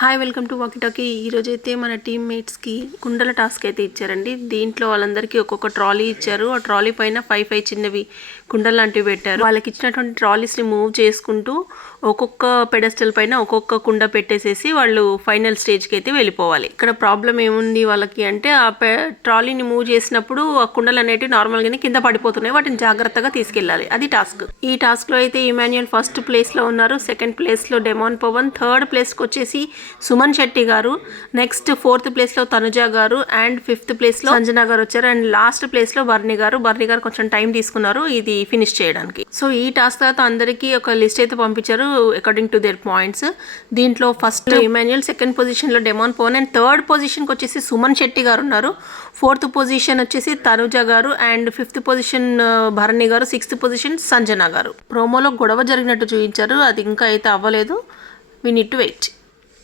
Hi welcome to walkie talkie. ఈరోజైతే మన టీమ్మేట్స్కి కుండల టాస్క్ అయితే ఇచ్చారండి. దీంట్లో వాళ్ళందరికీ ఒక్కొక్క ట్రాలీ ఇచ్చారు. ఆ ట్రాలీ పైన 5 చిన్నవి కుండలు లాంటివి పెట్టారు. వాళ్ళకి ఇచ్చినటువంటి ట్రాలీస్ని మూవ్ చేసుకుంటూ ఒక్కొక్క పెడస్టల్ పైన ఒక్కొక్క కుండ పెట్టేసేసి వాళ్ళు ఫైనల్ స్టేజ్కి అయితే వెళ్ళిపోవాలి. ఇక్కడ ప్రాబ్లం ఏముంది వాళ్ళకి అంటే ఆ ట్రాలీని మూవ్ చేసినప్పుడు ఆ కుండలు అనేవి నార్మల్గానే కింద పడిపోతున్నాయి. వాటిని జాగ్రత్తగా తీసుకెళ్ళాలి. అది టాస్క్. ఈ టాస్క్లో అయితే ఇమాన్యుయల్ ఫస్ట్ ప్లేస్లో ఉన్నారు. సెకండ్ ప్లేస్లో డెమాన్ పవన్, థర్డ్ ప్లేస్కి వచ్చేసి సుమన్ శెట్టి గారు, నెక్స్ట్ 4th ప్లేస్లో తనుజ గారు అండ్ 5th ప్లేస్లో సంజన గారు వచ్చారు. అండ్ లాస్ట్ ప్లేస్లో బర్ని గారు కొంచెం టైం తీసుకున్నారు ఇది ఫినిష్ చేయడానికి. సో ఈ టాస్క్ తర్వాత అందరికీ ఒక లిస్ట్ అయితే పంపించారు అకార్డింగ్ టు దేర్ పాయింట్స్. దీంట్లో ఫస్ట్ ఇమాన్యుయల్, సెకండ్ పొజిషన్లో డెమాన్ పవన్ అండ్ థర్డ్ పొజిషన్కి వచ్చేసి సుమన్ శెట్టి గారు ఉన్నారు. 4th పొజిషన్ వచ్చేసి తనుజ గారు and 5th position Bharani garu, 6th position Sanjana గారు. ప్రోమోలో గొడవ జరిగినట్టు చూపించారు, అది ఇంకా అయితే అవ్వలేదు. We need to wait.